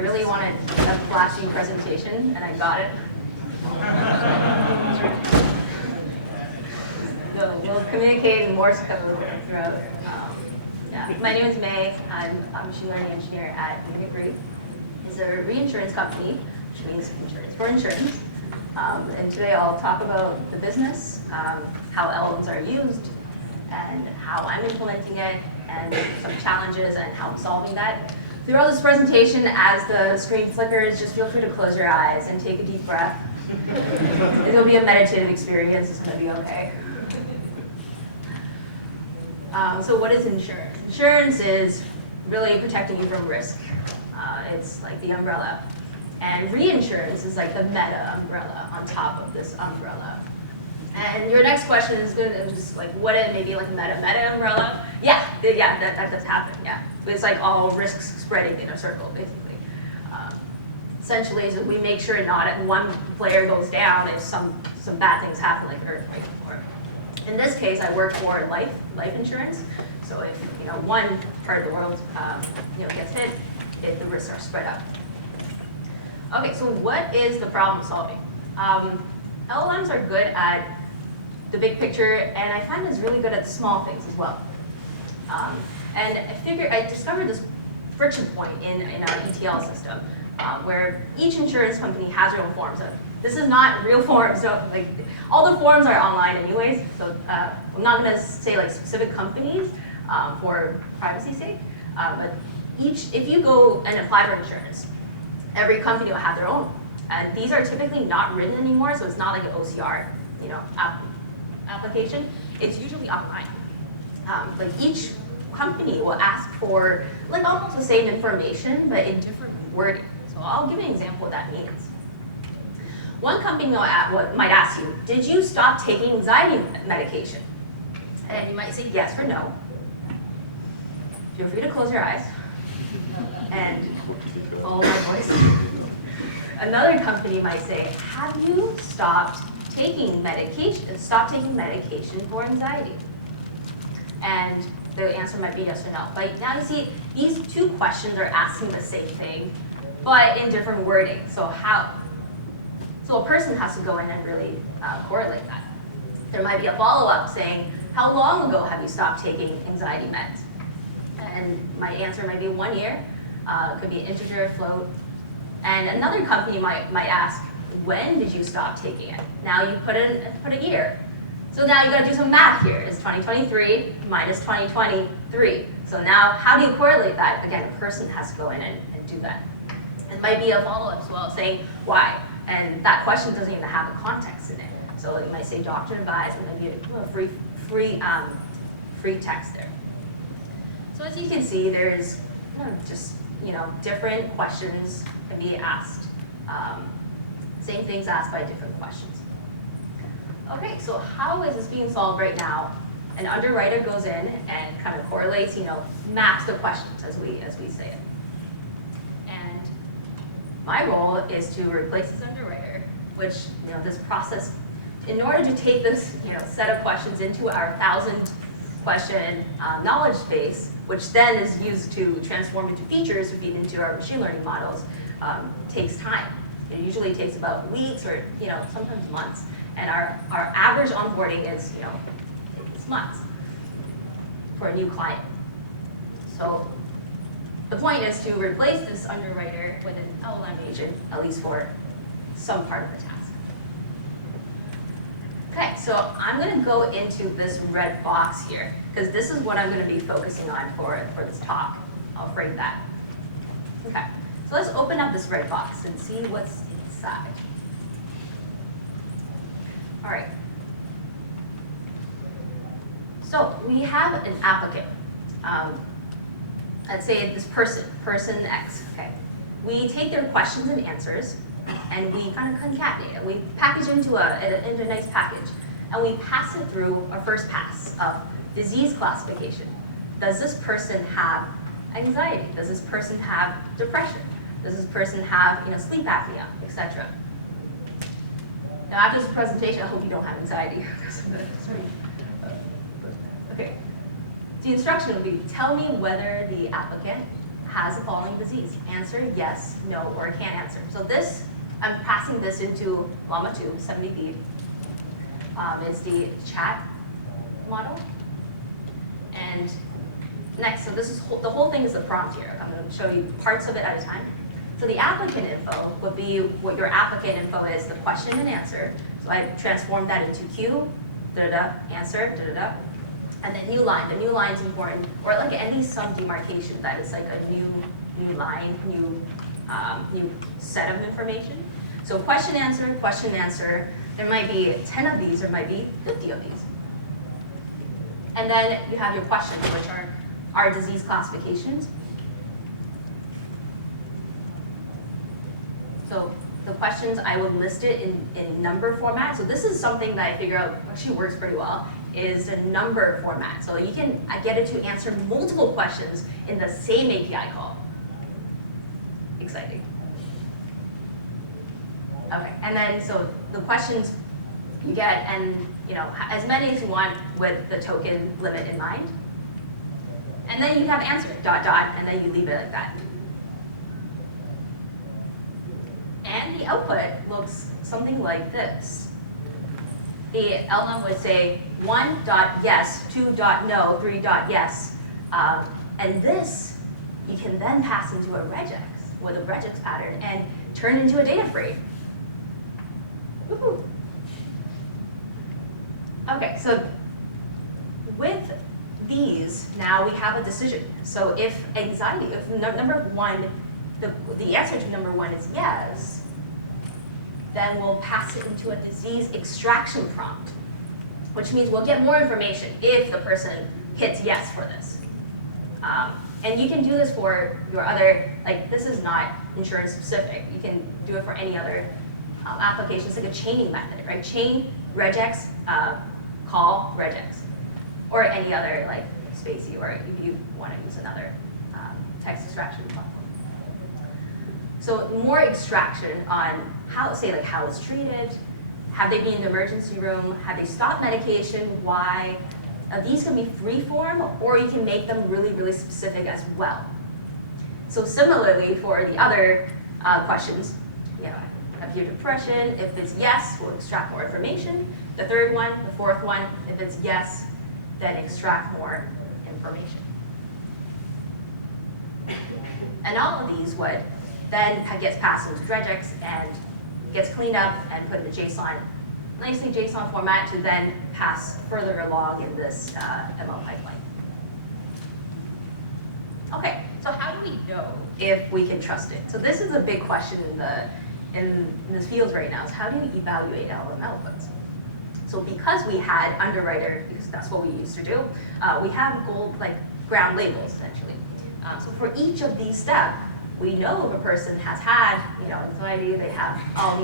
really wanted a flashy presentation, and I got it. So we'll communicate in Morse code throughout. Yeah. My name is May. I'm a machine learning engineer at Agnostic. It's a reinsurance company, which means insurance for insurance. And today I'll talk about the business, how LLMs are used, and how I'm implementing it, and some challenges and how I'm solving that. Throughout this presentation, as the screen flickers, just feel free to close your eyes and take a deep breath. It'll be a meditative experience. It's going to be okay. So what is insurance? Insurance is really protecting you from risk. It's like the umbrella. And reinsurance is like the meta umbrella on top of this umbrella. And your next question is going to just like, what is maybe like meta umbrella? Yeah, that does happen, yeah. It's like all risks spreading in a circle, basically. Essentially, so we make sure not if one player goes down if some bad things happen, like an earthquake. Or in this case, I work for life insurance. So if one part of the world gets hit, the risks are spread out. Okay, so what is the problem solving? LLMs are good at the big picture, and I find it's really good at the small things as well. And I discovered this friction point in our ETL system, where each insurance company has their own forms. So this is not real forms. So like all the forms are online anyways. So I'm not going to say like specific companies for privacy's sake. But if you go and apply for insurance, every company will have their own. And these are typically not written anymore, so it's not like an OCR application. It's usually online. Like each company will ask for like almost the same information, but in different wording. So I'll give you an example of what that means. One company might ask you, did you stop taking anxiety medication? And you might say yes or no. Feel free to close your eyes and follow my voice. Another company might say, have you stopped taking medication for anxiety? And the answer might be yes or no. But now you see, these two questions are asking the same thing, but in different wording. So a person has to go in and really correlate that. There might be a follow-up saying, how long ago have you stopped taking anxiety meds? And my answer might be 1 year. It could be an integer, float. And another company might ask, when did you stop taking it? Now you put a year. So now you got to do some math here. It's 2023 minus 2023. So now how do you correlate that? Again, a person has to go in and do that. It might be a follow-up as well saying why. And that question doesn't even have a context in it. So you might say doctor advised, and then you have a free text there. So as you can see, there's just different questions can be asked. Same things asked by different questions. Okay, so how is this being solved right now? An underwriter goes in and kind of correlates, maps the questions as we say it. And my role is to replace this underwriter, which this process, in order to take this set of questions into our 1,000-question knowledge base, which then is used to transform into features to feed into our machine learning models, takes time. It usually takes about weeks or sometimes months. And our average onboarding is it's months for a new client. So the point is to replace this underwriter with an LLM agent, at least for some part of the task. Okay, so I'm going to go into this red box here, because this is what I'm going to be focusing on for this talk. I'll frame that. Okay, so let's open up this red box and see what's inside. All right. So we have an applicant. Let's say this person X. Okay. We take their questions and answers, and we kind of concatenate it. We package it into a nice package, and we pass it through our first pass of disease classification. Does this person have anxiety? Does this person have depression? Does this person have sleep apnea, etc.? Now after this presentation, I hope you don't have anxiety. Okay. The instruction would be, tell me whether the applicant has the following disease? Answer yes, no, or can't answer. So this, I'm passing this into Llama 2, 70B. It's the chat model. And next, so this is the whole thing is the prompt here. I'm going to show you parts of it at a time. So the applicant info would be what your applicant info is, the question and answer. So I transformed that into Q, answer, and then new line. The new line is important, or like any some demarcation that is like a new line, new set of information. So question, answer. There might be 10 of these, there might be 50 of these. And then you have your questions, which are our disease classifications. So the questions, I would list it in number format. So this is something that I figure out actually works pretty well, is a number format. So you can get it to answer multiple questions in the same API call. Exciting. Okay, and then so the questions you get, and as many as you want with the token limit in mind. And then you have answer, ... and then you leave it like that. And the output looks something like this. The LLM would say 1.yes, 2.no, 3.yes. And this, you can then pass into a regex with a regex pattern and turn into a data frame. Woohoo. Okay, so with these, now we have a decision. So if anxiety, if number one, the answer to number one is yes, then we'll pass it into a disease extraction prompt, which means we'll get more information if the person hits yes for this. And you can do this for your other, like this is not insurance specific. You can do it for any other applications, like a chaining method, right? Chain, regex, call, regex, or any other like Spacey, or if you want to use another text extraction platform. So more extraction on how, say like how it's treated, have they been in the emergency room, have they stopped medication, why? These can be free form, or you can make them really, really specific as well. So similarly for the other questions, have you depression? If it's yes, we'll extract more information. The third one, the fourth one, if it's yes, then extract more information. And all of these would then gets passed into regex and gets cleaned up and put in the JSON, nicely JSON format to then pass further along in this ML pipeline. Okay, so how do we know if we can trust it? So this is a big question in this field right now, is how do you evaluate LLM outputs? So because we had underwriter, because that's what we used to do, we have ground labels essentially. So for each of these steps, we know if a person has had anxiety, they have all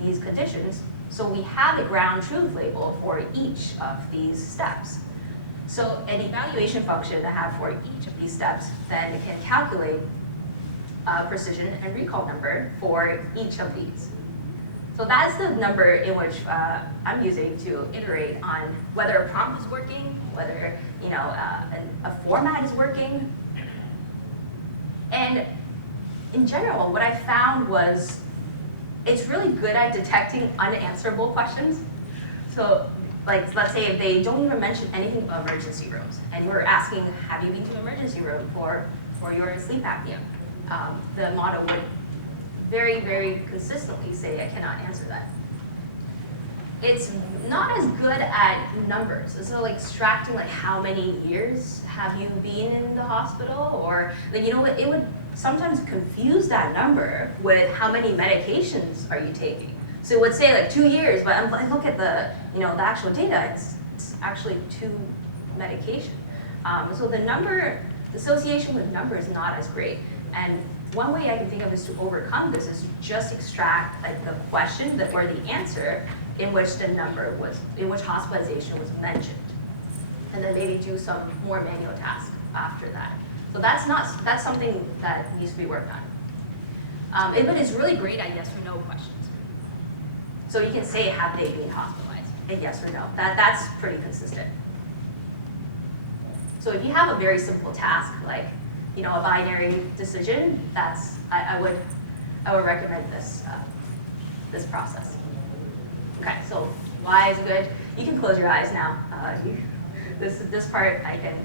these conditions. So we have a ground truth label for each of these steps. So an evaluation function that I have for each of these steps then can calculate precision and recall number for each of these. So that's the number in which I'm using to iterate on whether a prompt is working, whether a format is working. And in general, what I found was it's really good at detecting unanswerable questions. So like, let's say if they don't even mention anything about emergency rooms, and we're asking, have you been to an emergency room for your sleep apnea? The model would very, very consistently say, I cannot answer that. It's not as good at numbers. So like extracting like how many years have you been in the hospital, or like, it would sometimes confuse that number with how many medications are you taking. So it would say like 2 years, but if I look at the the actual data, it's actually 2 medication. So the association with number is not as great. And one way I can think of is to overcome this is to just extract like the question or the answer in which the number was, in which hospitalization was mentioned, and then maybe do some more manual tasks after that. So that's something that needs to be worked on. But it's really great at yes or no questions. So you can say, have they been hospitalized? And yes or no. That's pretty consistent. So if you have a very simple task, like a binary decision, I would recommend this this process. Okay, so why is it good? You can close your eyes now. This part you can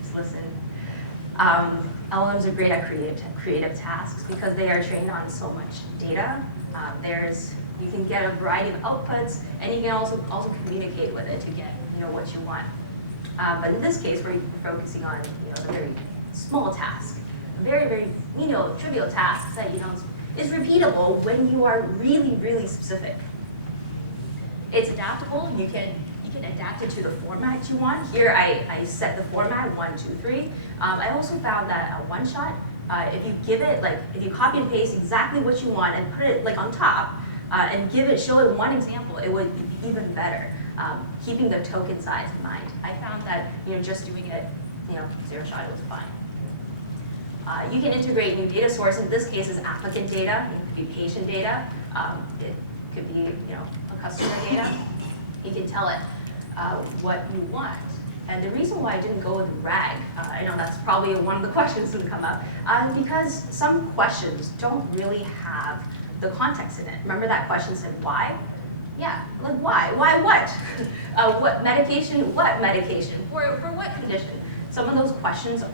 just listen. LLMs are great at creative tasks because they are trained on so much data. You can get a variety of outputs, and you can also communicate with it to get what you want. But in this case, we're focusing on a very small task, a very very trivial task that is repeatable when you are really really specific. It's adaptable. You can adapt it to the format you want. Here I set the format 1, 2, 3. I also found that a one-shot, if you give it if you copy and paste exactly what you want and put it on top and show it one example, it would be even better. Keeping the token size in mind. I found that just doing it zero shot was fine. You can integrate new data source. In this case, is applicant data. It could be patient data. It could be a customer data. You can tell it what you want. And the reason why I didn't go with RAG, I know that's probably one of the questions that come up, because some questions don't really have the context in it. Remember that question said why? Yeah, why? Why what? What medication? What medication? For what condition? Some of those questions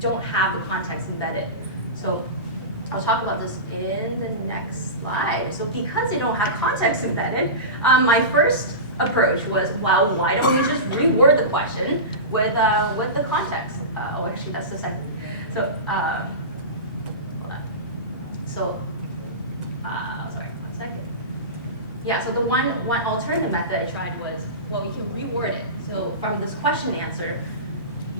don't have the context embedded. So I'll talk about this in the next slide. So because they don't have context embedded, my first approach was, well, why don't we just reword the question with the context? Actually, that's the second. So, hold on. So, sorry, 1 second. Yeah, so the one alternative method I tried was, well, you can reword it. So from this question answer,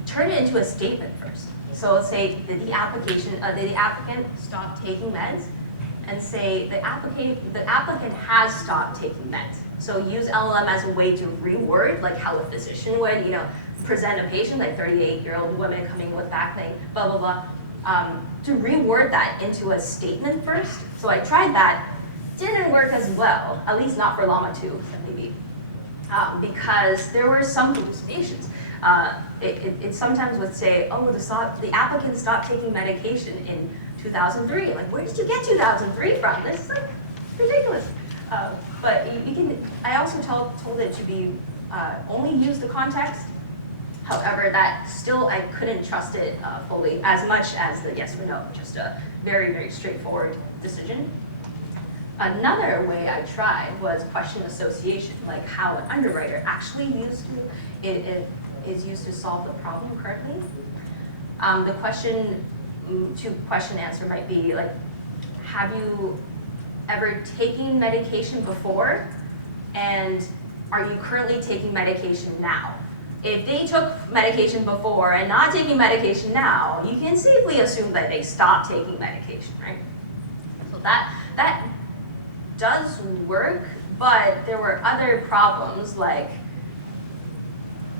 turn it into a statement first. So say, did the applicant stop taking meds? And say the applicant has stopped taking meds. So use LLM as a way to reword, like how a physician would, present a patient, like 38-year-old woman coming with back pain, blah, blah, blah, to reword that into a statement first. So I tried that, didn't work as well, at least not for Llama 2, maybe, because there were some hallucinations. It sometimes would say, oh, the applicant stopped taking medication in 2003. Like, where did you get 2003 from? This is ridiculous. But I also told it to be only use the context. However, that still I couldn't trust it fully as much as the yes or no, just a very, very straightforward decision. Another way I tried was question association, like how an underwriter actually is used to solve the problem currently. The question to question answer might be like, have you ever taken medication before, and are you currently taking medication now? If they took medication before and not taking medication now, you can safely assume that they stopped taking medication, right? So that does work, but there were other problems like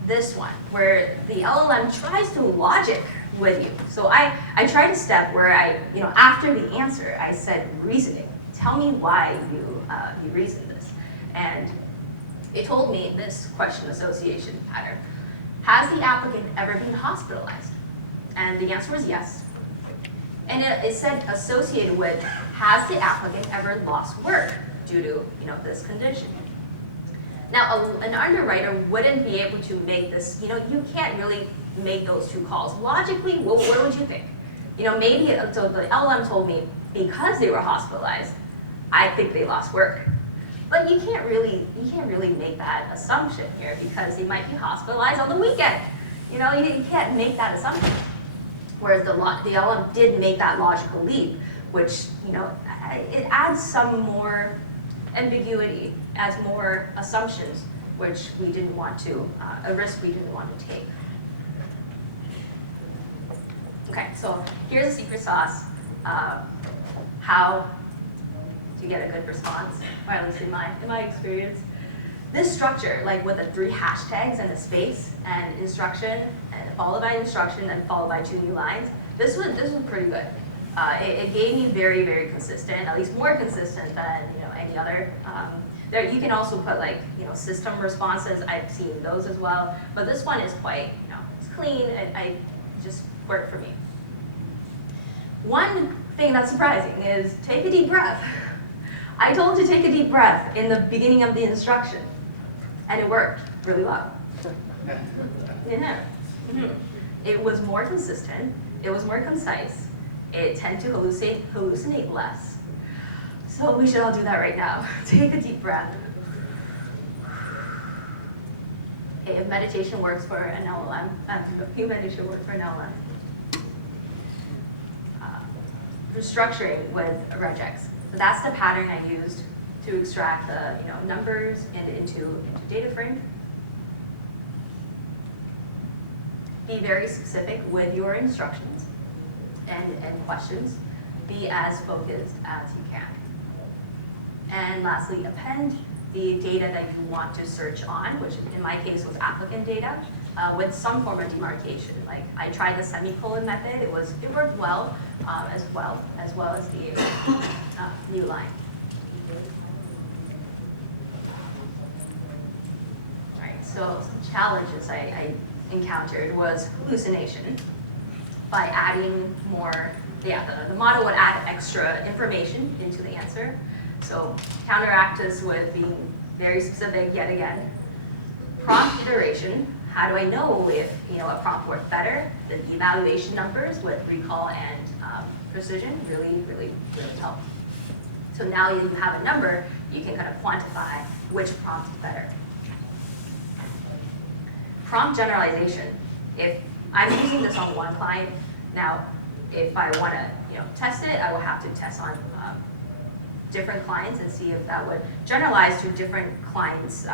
this one, where the LLM tries to logic with you. So I tried a step where after the answer, I said reasoning. Tell me why you reasoned this. And it told me this question association pattern. Has the applicant ever been hospitalized? And the answer was yes. And it said associated with, has the applicant ever lost work due to this condition? Now, an underwriter wouldn't be able to make this, you can't really make those two calls. Logically, what would you think? Maybe, so the LLM told me, because they were hospitalized, I think they lost work. But you can't really make that assumption here because they might be hospitalized on the weekend. You can't make that assumption. Whereas the LLM did make that logical leap, which, it adds some more ambiguity, adds more assumptions, which we didn't want to, a risk we didn't want to take. Okay, so here's the secret sauce, how to get a good response, or at least in my experience. This structure, like with the 3 hashtags and a space and instruction, and followed by instruction, and followed by 2 new lines, this was pretty good. It gave me very, very consistent, at least more consistent than any other. There you can also put system responses. I've seen those as well, but this one is quite it's clean. just worked for me. One thing that's surprising is take a deep breath. I told you to take a deep breath in the beginning of the instruction, and it worked really well. Yeah. It was more consistent, it was more concise, it tended to hallucinate less. So we should all do that right now. Take a deep breath. Okay, if meditation works for an LLM, human should work for an LLM. Restructuring with regex. So that's the pattern I used to extract the numbers and into data frame. Be very specific with your instructions and questions. Be as focused as you can. And lastly, append the data that you want to search on, which in my case was applicant data, with some form of demarcation. Like I tried the semicolon method, it worked well, as well as the new line. All right, so some challenges I encountered was hallucination by adding more. The model would add extra information into the answer. So counteract this with being very specific yet again. Prompt iteration. How do I know if a prompt worked better? The evaluation numbers with recall and precision really help. So now you have a number, you can kind of quantify which prompt is better. Prompt generalization. If I'm using this on one client, now if I want to test it, I will have to test on different clients and see if that would generalize to different clients'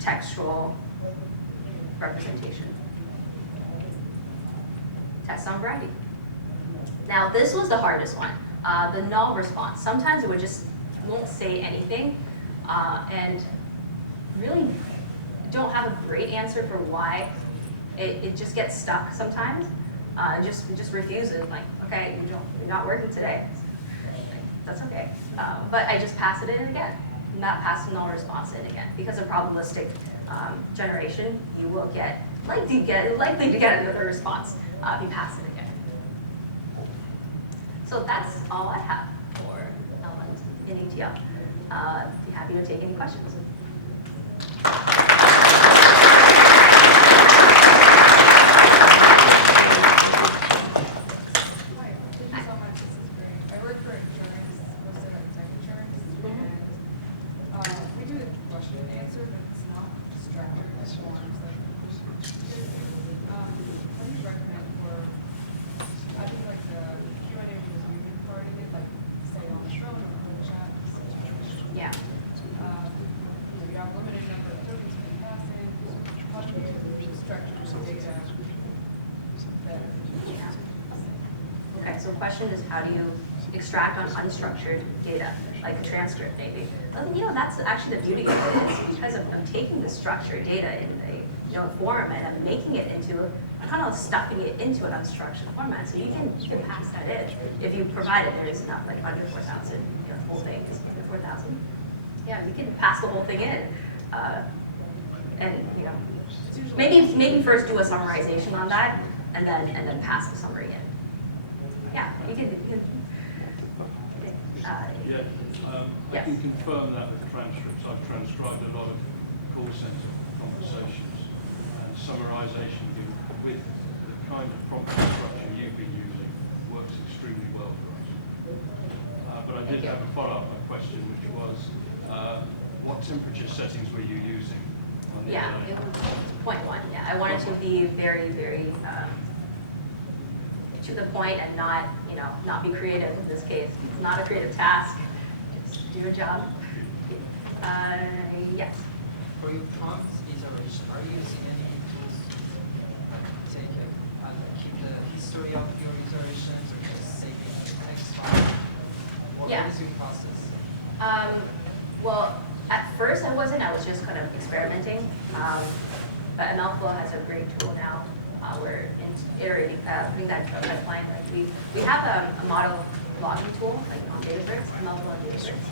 textual representation. Test on variety. Now this was the hardest one, the null response. Sometimes it won't say anything, and really don't have a great answer for why. It just gets stuck sometimes. It just refuses, like, okay, you're not working today. That's okay. But I just pass it in again, not pass the null response in again. Because of probabilistic generation, you will likely to get another response if you pass it again. So that's all I have for LLMs in ETL. Be happy to take any questions. Okay, so question is, how do you extract on unstructured data, like a transcript maybe? Well, that's actually the beauty of it, is because I'm taking the structured data in a form and I'm making it I'm kind of stuffing it into an unstructured format, so you can pass that in. If you provide it, there is enough, like under 4,000, whole thing is under 4,000. Yeah, you can pass the whole thing in, and maybe first do a summarization on that, and then pass the summary in. Yeah, you can. I can confirm that with transcripts. I've transcribed a lot of call center conversations, and summarization with the kind of prompt structure you've been using works extremely well for us. But I did have a follow-up question, which was, what temperature settings were you using? Yeah, it was 0.1. Yeah, I wanted to be very, very to the point and not be creative in this case. It's not a creative task. Just do your job. Yes. For your prompt iteration, are you using any tools to keep the history of your iterations, or just saving the text file? What is your process? Well, at first I wasn't. I was just kind of experimenting. But MLflow has a great tool now. We're iterating, putting that into a pipeline. Like we have a model logging tool, like on Databricks, MLflow on Databricks.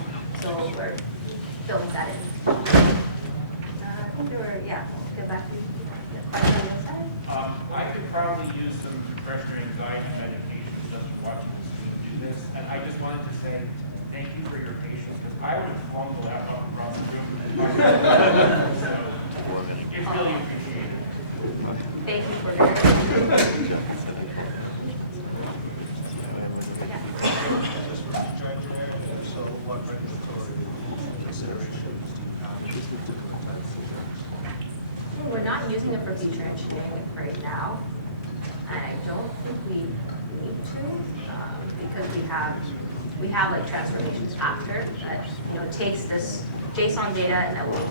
So we're filling that in. I think there were, we'll get back to you. Question on the other side? I could probably use pressure, anxiety, medication just watching this team do this. And I just wanted to say thank you for your patience because I would have flung the laptop across the room. So it's really appreciated. Thank you for your. So what regulatory considerations do you have to implement? We're not using it for feature engineering right now. And I don't think we need to because we have like transformations after that takes this JSON data and that will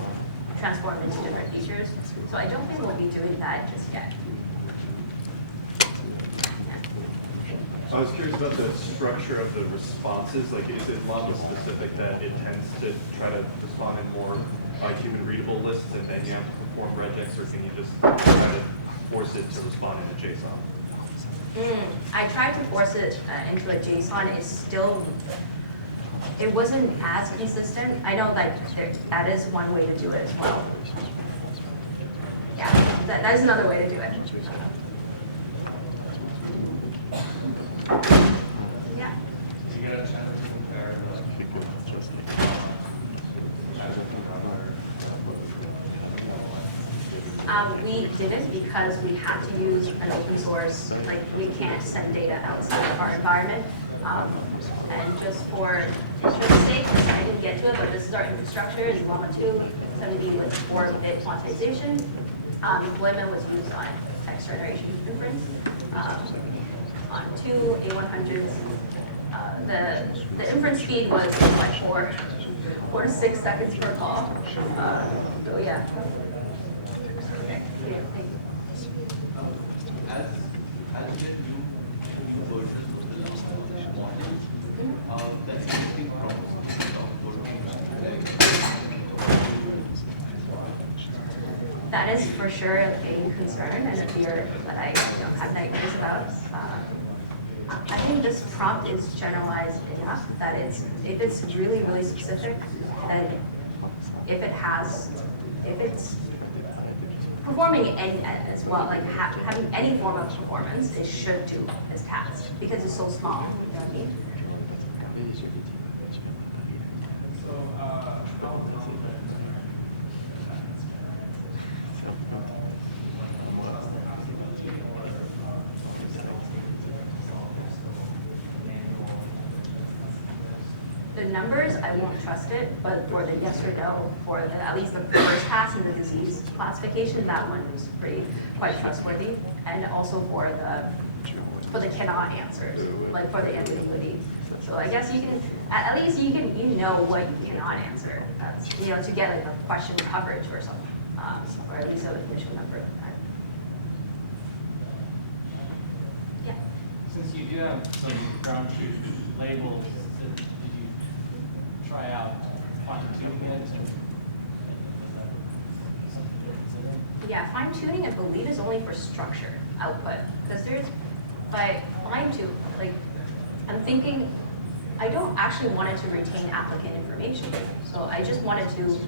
transform into different features. So I don't think we'll be doing that just yet. I was curious about the structure of the responses. Like, is it level specific that it tends to try to respond in more by human readable lists and then you have to perform regex, or can you just try to force it to respond in a JSON? I tried to force it into a JSON. It wasn't as consistent. I know that that is one way to do it as well. Yeah, that is another way to do it. Yeah. Do you get a chance to compare We didn't because we had to use an open source. Like, we can't send data outside of our environment. And just for the sake, I didn't get to it, but this is our infrastructure, is Llama 2, 70 with 4-bit quantization. Deployment was used on text generation inference. On 2 A100s, the inference speed was like 4 to 6 seconds per call. So yeah. Okay. Yeah, thank you. As we get new versions of the language model, the existing promises of working That is for sure a concern and a fear that I have nightmares about. I think this prompt is generalized enough that if it's really, really specific, then if it's performing as well, like having any form of performance, it should do its task because it's so small. You know what I mean? The numbers, I won't trust it, but for the yes or no, for at least the first pass in the disease classification, that one is quite trustworthy. And also for the cannot answers, like for the ambiguity. So I guess you can, at least you know what you cannot answer, to get like a question coverage or something, or at least a initial number of that. Yeah. Since you do have some ground truth labels, did you try out fine-tuning it? Yeah, fine-tuning, I believe, is only for structure output. Because by fine-tune, like, I'm thinking, I don't actually want it to retain applicant information. So I just wanted to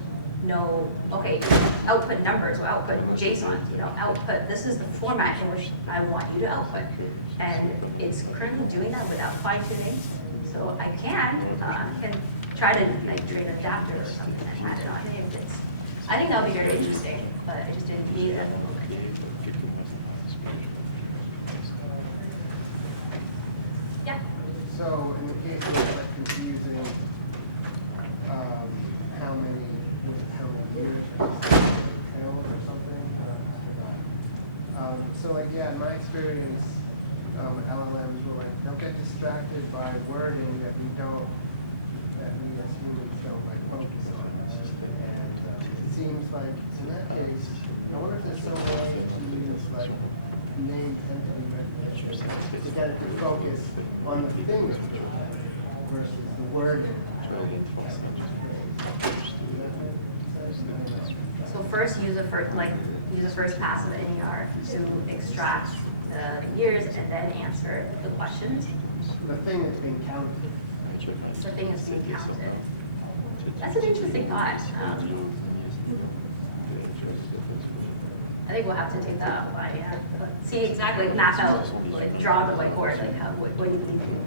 know, okay, output numbers or output JSON, output, this is the format in which I want you to output. And it's currently doing that without fine-tuning. So I can try to like train an adapter or something and add it on. I think that'll be very interesting, but I just didn't need it at the moment. Yeah. So in the case of like confusing how many years or tails or something, so like yeah, in my experience, LLMs will they'll get distracted by wording that we as humans don't like focus on. And it seems like in that case, I wonder if there's some way to use like named entity recognition to get it to focus on the thing that we're looking at versus the wording. So first use a first pass of NER to extract the years and then answer the questions. The thing that's being counted. The thing is being counted. That's an interesting thought. I think we'll have to take that offline, yeah. But see exactly, map out, like draw the whiteboard, like how, what you believe in.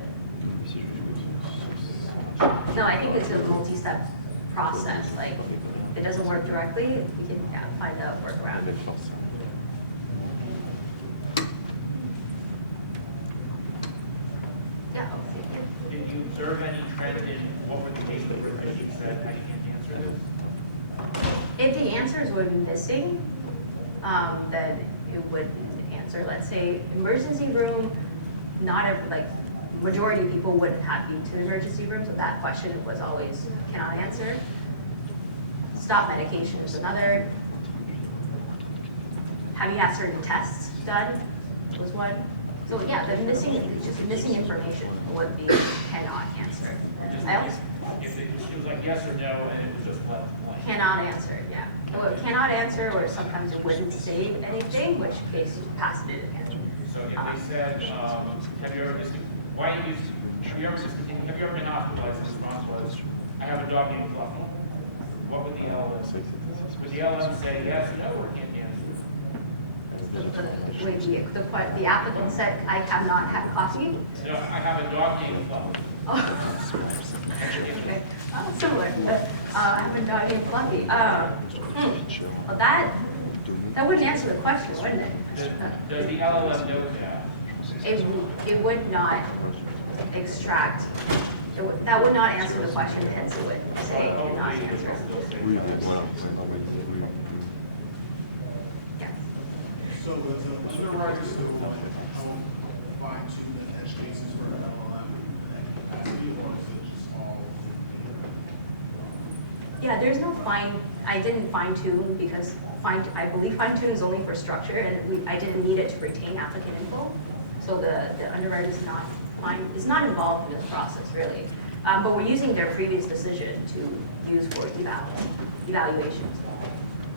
No, I think it's a multi-step process. Like, if it doesn't work directly, we can find a workaround. Yeah. Did you observe any trend in what were the cases where you said, I can't answer this? If the answers would be missing, then it would answer. Let's say emergency room, not every, like majority of people wouldn't have been to the emergency room, so that question was always cannot answer. Stop medication is another. Have you had certain tests done was one. So yeah, the just missing information would be cannot answer. I also, If it was like yes or no and it was just left blank. cannot answer, yeah. Well, cannot answer, or sometimes it wouldn't say anything, which case you pass it again. So if they said, have you ever been hospitalized? The response was, I have a dog named Fluffy. What would the LLM say? Would the LLM say yes, no, or can't answer? The applicant said, I have not had coffee. No, I have a dog named Fluffy. Oh. Okay. Similar, but I have a dog named Fluffy. Well, that wouldn't answer the question, wouldn't it? Does the LLM know that? It would not extract. That would not answer the question, hence it would say not answer. Yes. So does the underwriter still fine-tune the edge cases for LLM capacity, or is it just all? Yeah, there's no I didn't fine-tune because I believe fine-tune is only for structure, and I didn't need it to retain applicant info. So the underwriter is not involved in this process really. But we're using their previous decision to use for evaluations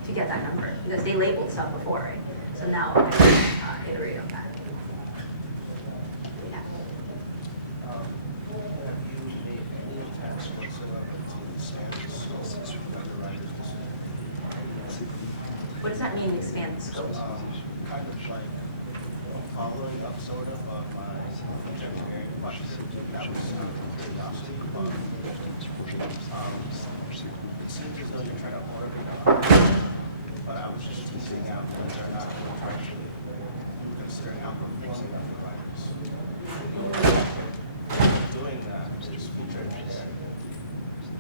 to get that number because they labeled some before, right? So now I can iterate on that. Yeah. Have you made any attempts whatsoever to expand the scope of underwriters? What does that mean, expand the scope? Kind of like following up sort of on my engineering question that was agnostic. It seems as though you're trying to automate a but I was just teasing out whether or not you're actually considering outperforming underwriters. Doing that is feature engineering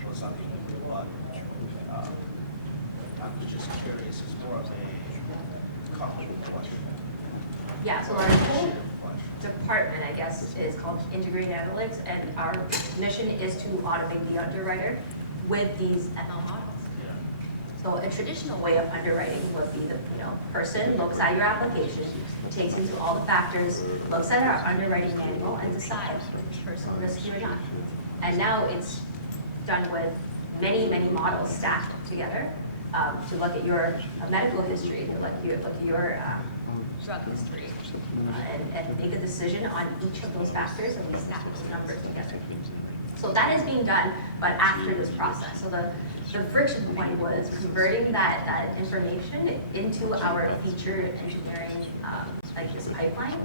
or something, but I'm just curious, it's more of a company question. Yeah, so our whole department, I guess, is called Integrated Analytics, and our mission is to automate the underwriter with these ML models. So a traditional way of underwriting would be the person looks at your application, takes into all the factors, looks at our underwriting manual, and decides if this person risky or not. And now it's done with many, many models stacked together to look at your medical history, to look at your drug history, and make a decision on each of those factors, and we stack those numbers together. So that is being done, but after this process. So the friction point was converting that information into our feature engineering, like this pipeline.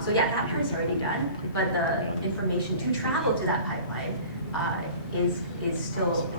So yeah, that part's already done, but the information to travel to that pipeline is still